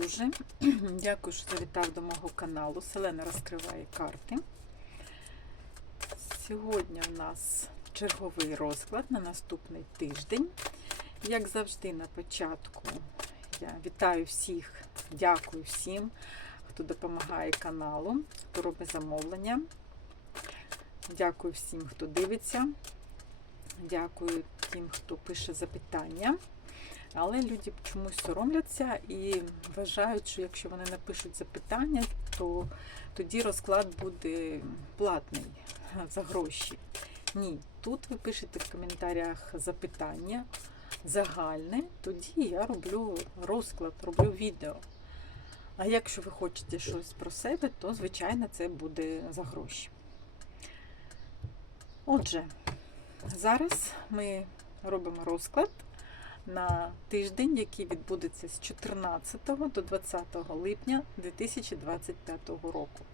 друже. Дякую, що завітав до мого каналу. Селена розкриває карти. Сьогодні у нас черговий розклад на наступний тиждень. Як завжди, на початку я вітаю всіх, дякую всім, хто допомагає каналу, хто робить замовлення. Дякую всім, хто дивиться. Дякую тим, хто пише запитання. Але люди чомусь соромляться і вважають, що якщо вони напишуть запитання, то тоді розклад буде платний за гроші. Ні, тут ви пишете в коментарях запитання загальне, тоді я роблю розклад, роблю відео. А якщо ви хочете щось про себе, то, звичайно, це буде за гроші. Отже, зараз ми робимо розклад на тиждень, який відбудеться з 14 до 20 липня 2025 року.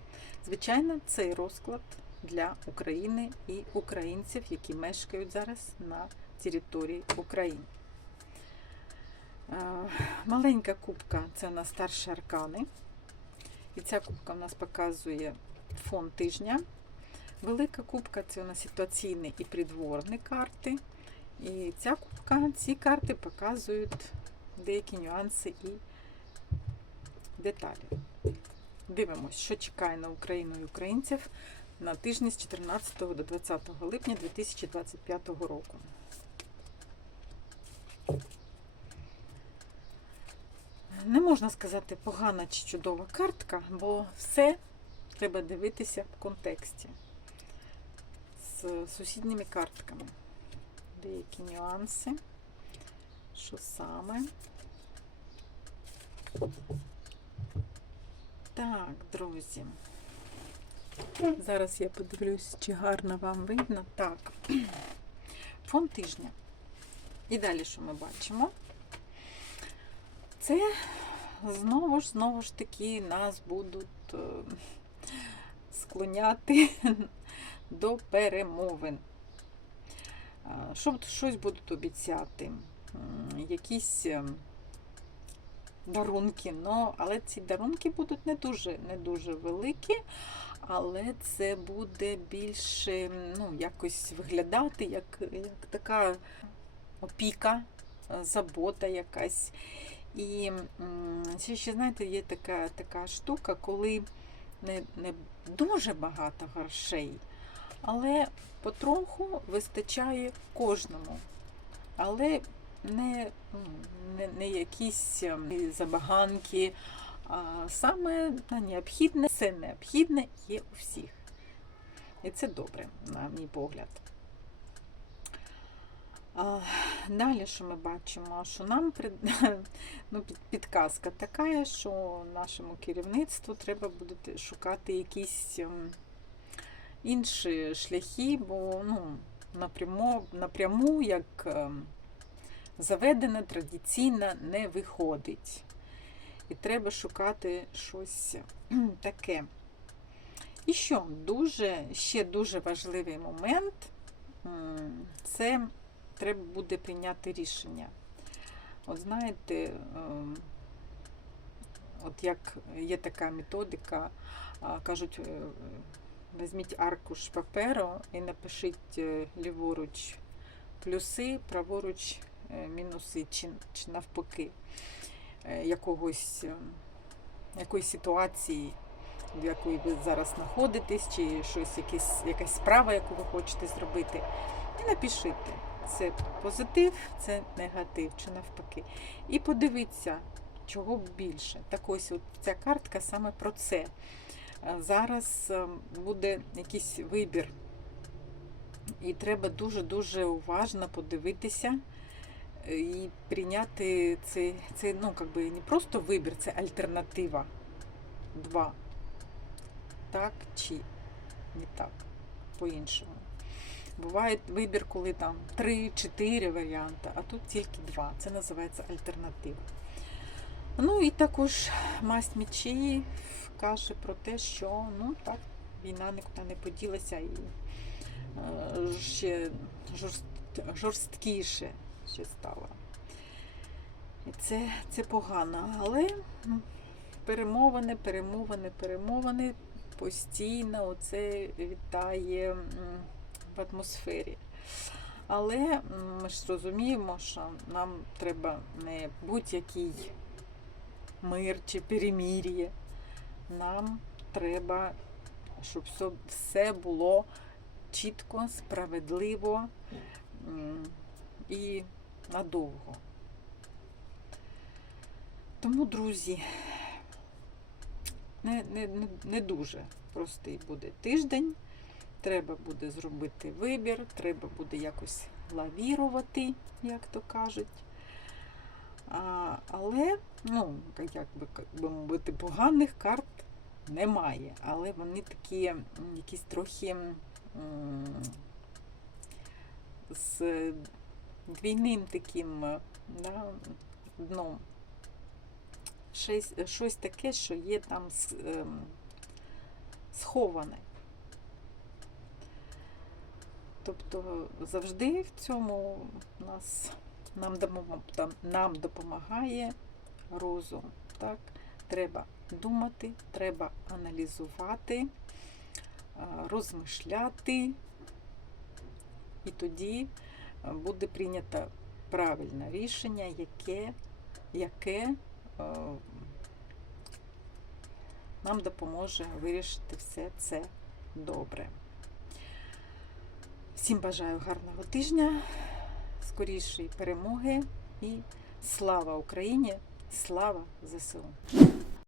Звичайно, цей розклад для України і українців, які мешкають зараз на території України. Е, Маленька кубка це у нас старші аркани. І ця кубка у нас показує фон тижня. Велика кубка це у нас ситуаційні і придворні карти. І ця кубка, ці карти показують деякі нюанси і деталі. Дивимось, що чекає на Україну і українців на тижні з 14 до 20 липня 2025 року. Не можна сказати погана чи чудова картка, бо все треба дивитися в контексті з сусідніми картками деякі нюанси. Що саме? Так, друзі. Зараз я подивлюсь, чи гарно вам видно. Так, фон тижня. І далі, що ми бачимо? Це знову ж, знову ж таки, нас будуть е, склоняти до перемовин. Що щось будуть обіцяти, якісь ем, дарунки, ну, але ці дарунки будуть не дуже не дуже великі, але це буде більше ну, якось виглядати як, як така опіка, забота якась. І ще, ще знаєте, є така така штука, коли не, не дуже багато грошей. Але потроху вистачає кожному. Але не не, не якісь ем, забаганки, а саме необхідне, все необхідне є у всіх. І це добре, на мій погляд. Далі, що ми бачимо, що нам ну, підказка така, що нашому керівництву треба буде шукати якісь ем, інші шляхи, бо ну, напряму, напряму як заведено, традиційно не виходить. І треба шукати щось таке. І що дуже, ще дуже важливий момент це треба буде прийняти рішення. От знаєте, от як є така методика, кажуть, Візьміть аркуш паперу і напишіть е, ліворуч плюси, праворуч е, мінуси, чи, чи навпаки е, якогось, якоїсь ситуації, в якої ви зараз знаходитесь, чи щось, якісь, якась справа, яку ви хочете зробити. І напишіть. Це позитив, це негатив, чи навпаки. І подивіться, чого більше. Так ось от ця картка саме про це. Зараз ем, буде якийсь вибір. І треба дуже-дуже уважно подивитися е, і прийняти цей, це, ну, би не просто вибір, це альтернатива. Два. Так чи не так, по-іншому. Буває вибір, коли там 3-4 варіанти, а тут тільки два. Це називається альтернатива. Ну і також масть мечей каже про те, що ну так, війна нікуди не поділася і е, ще жорст, жорсткіше ще стало. І це, це погано. Але перемовини, перемовини, перемовини постійно оце вітає в атмосфері. Але ми ж розуміємо, що нам треба не будь-який мир чи перемір'я. Нам треба, щоб все, було чітко, справедливо і надовго. Тому, друзі, не, не, не дуже простий буде тиждень. Треба буде зробити вибір, треба буде якось лавірувати, як то кажуть. А, але, ну, би, як би мовити, поганих карт немає. Але вони такі якісь трохи з двійним таким е, да, дном. Щось, щось таке, що є там ем, сховане. Тобто завжди в цьому нас, нам, нам допомагає розум. Так? Треба думати, треба аналізувати, розмишляти, і тоді буде прийнято правильне рішення, яке, яке нам допоможе вирішити все це добре. Всім бажаю гарного тижня, скорішої перемоги і слава Україні! Слава ЗСУ!